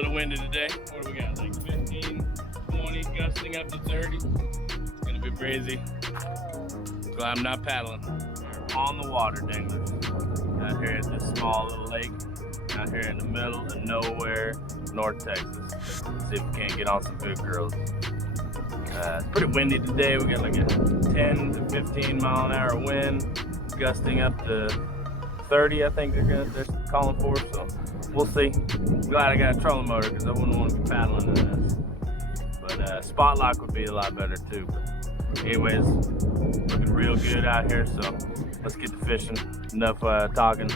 little windy today. What do we got? Like 15, 20, gusting up to 30. It's gonna be breezy. Glad I'm not paddling. We're on the water, Danglers. Out here at this small little lake. Out here in the middle of nowhere, North Texas. See if we can't get on some good girls. It's pretty windy today. We got like a 10 to 15 mile an hour wind, gusting up to 30, I think they're calling for, so we'll see. I'm glad I got a trolling motor because I wouldn't want to be paddling in this. But spot lock would be a lot better too. But anyways, looking real good out here, so let's get to fishing. Enough talking.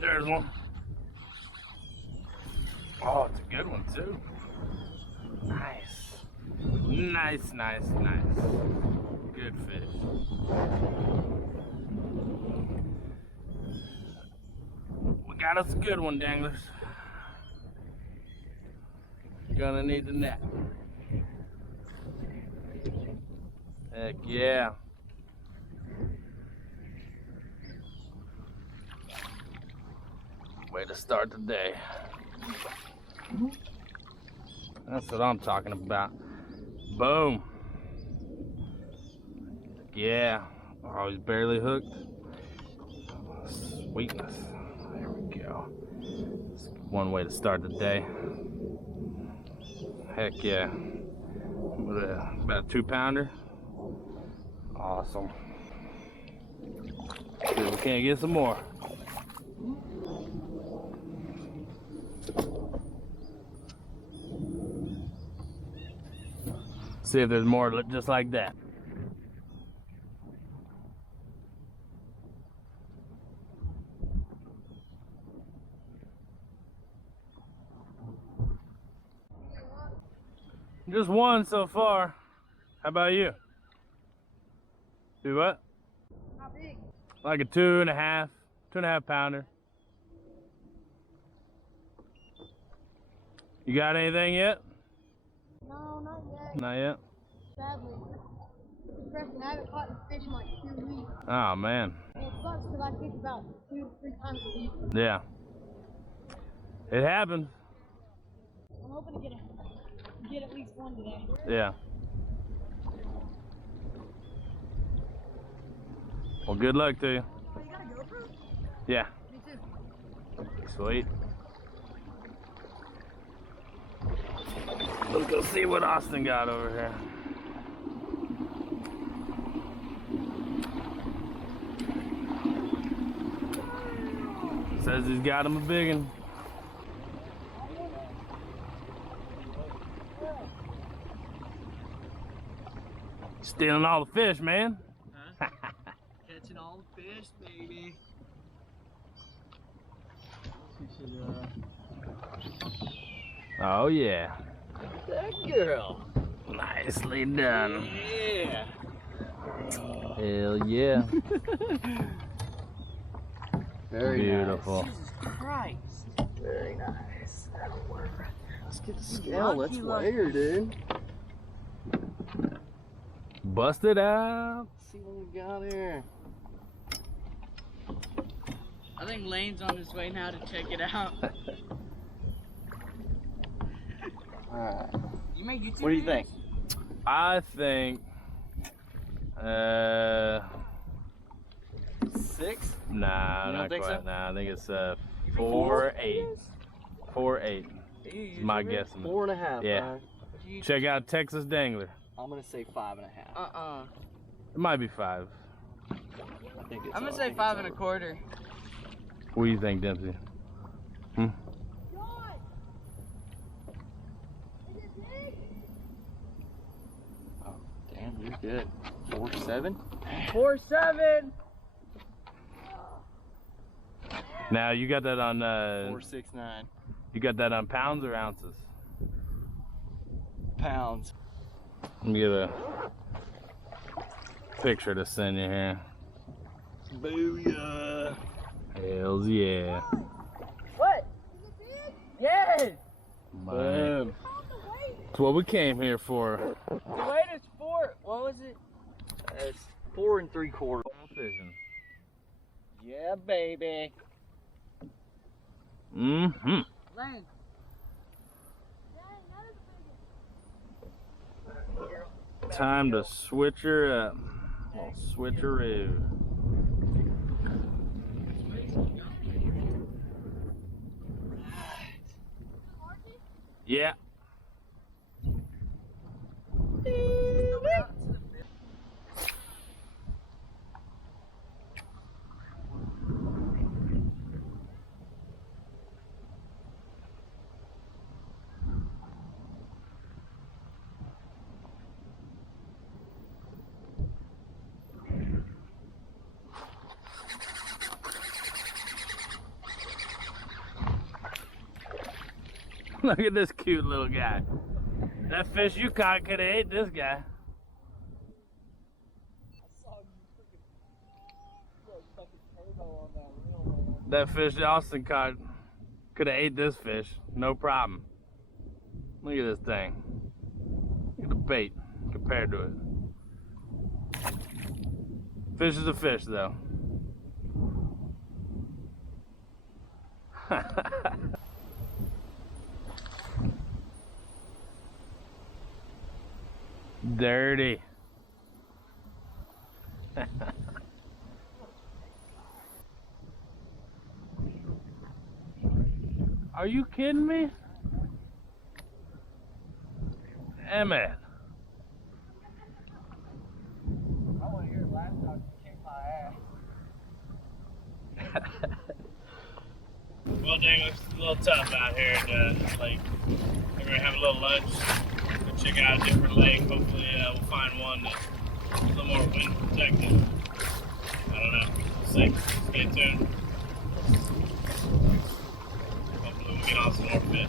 There's one. Oh, it's a good one too. Nice. Nice, nice, nice. Good fish. We got us a good one, Danglers. Gonna need the net. Heck yeah. Way to start the day. That's what I'm talking about. Boom. Yeah. Oh, he's barely hooked. Sweetness. There we go. That's one way to start the day. Heck yeah. About a 2-pounder. Awesome. See if we can't get some more. See if there's more just like that. Just one so far. How about you? Do what? How big? Like a 2.5 pounder. You got anything yet? No, not yet. Not yet? Sadly. Preston, I haven't caught a fish in like 2 weeks. Oh man. And it sucks because I fish about 2 to 3 times a week. Yeah. It happens. I'm hoping to get at least one today. Yeah. Well, good luck to you. Oh, you got a GoPro? Yeah. Me too. Sweet. Let's go see what Austin got over here. Says he's got him a big one. Stealing all the fish, man. Huh? Catching all the fish, baby. Oh yeah. That girl. Nicely done. Yeah. Hell yeah. Very beautiful. Nice. Jesus Christ. Very nice. That'll work. Let's get the scale. Let's weigh her, dude. Bust it out. Let's see what we got here. I think Lane's on his way now to check it out. Alright. You make YouTube What do you videos? think? I think 6? nah, You don't not think quite. so? Nah, I think it's 4, 4.8. 4.8. My guess. 4.5. Yeah. Right? Check out Texas Dangler. I'm gonna say 5.5. It might be 5. I think it's I'm gonna I say think 5 it's1/4. What do you think, Dempsey? John! Is it big? Oh, damn, you're good. 4.7? 4.7. Now you got that on 4.69 you got that on pounds or ounces? pounds. Let me get a picture to send you here. Booyah! Hells yeah. What? Is it big? Yes. Boom. That's what we came here for. The weight is 4. What was it? That's 4 3/4. Fishing. Yeah, baby. Mm-hmm. Lane. Dang, that is the biggest. Time to switch her up. Little switcheroo. Yeah. Look at this cute little guy. That fish you caught could have ate this guy. That fish Austin caught could have ate this fish, no problem. Look at this thing. Look at the bait compared to it. Fish is a fish though. Dirty. Are you kidding me? Emmett. I want to hear laptop kick my ass. Well, Dangler, it's a little tough out here at the lake. We're gonna have a little lunch, go check out a different lake. Hopefully, we'll find one that's a little more wind protected. I don't know. We'll see. Stay tuned. Hopefully, we'll get on some more fish.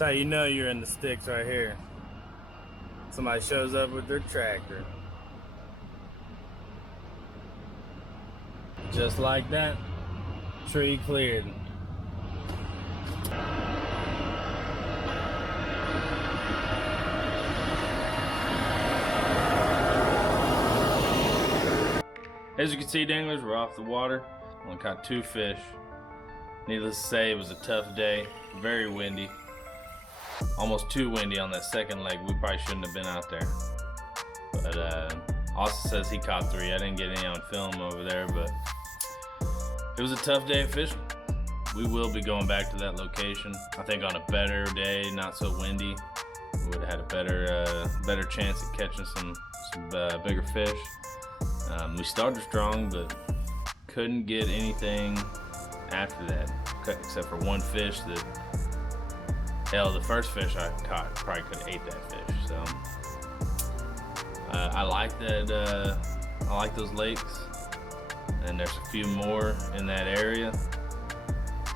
That's how you know you're in the sticks right here. Somebody shows up with their tractor. Just like that, tree cleared. As you can see, danglers, we're off the water. Only caught 2 fish. Needless to say, it was a tough day. Very windy. Almost too windy on that second leg. We probably shouldn't have been out there. But Austin says he caught 3. I didn't get any on film over there, but it was a tough day of fishing. We will be going back to that location. I think on a better day, not so windy, we would have had a better chance at catching some bigger fish. We started strong, but couldn't get anything after that, except for one fish that, hell, the first fish I caught probably could have ate that fish. So I like that. I like those lakes, and there's a few more in that area.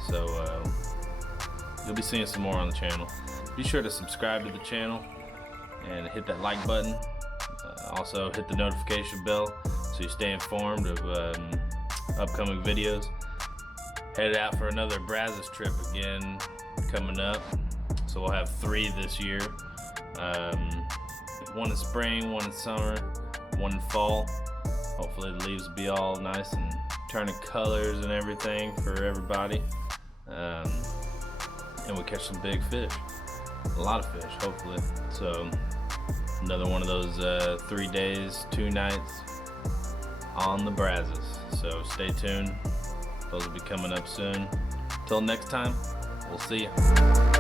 So you'll be seeing some more on the channel. Be sure to subscribe to the channel and hit that like button. Also hit the notification bell so you stay informed of upcoming videos. Headed out for another Brazos trip again coming up. So we'll have 3 this year. One in spring, one in summer, one in fall. Hopefully the leaves will be all nice and turning colors and everything for everybody. And we'll catch some big fish. A lot of fish, hopefully. So another one of those 3 days, 2 nights on the Brazos. So stay tuned. Those will be coming up soon. Till next time, we'll see you.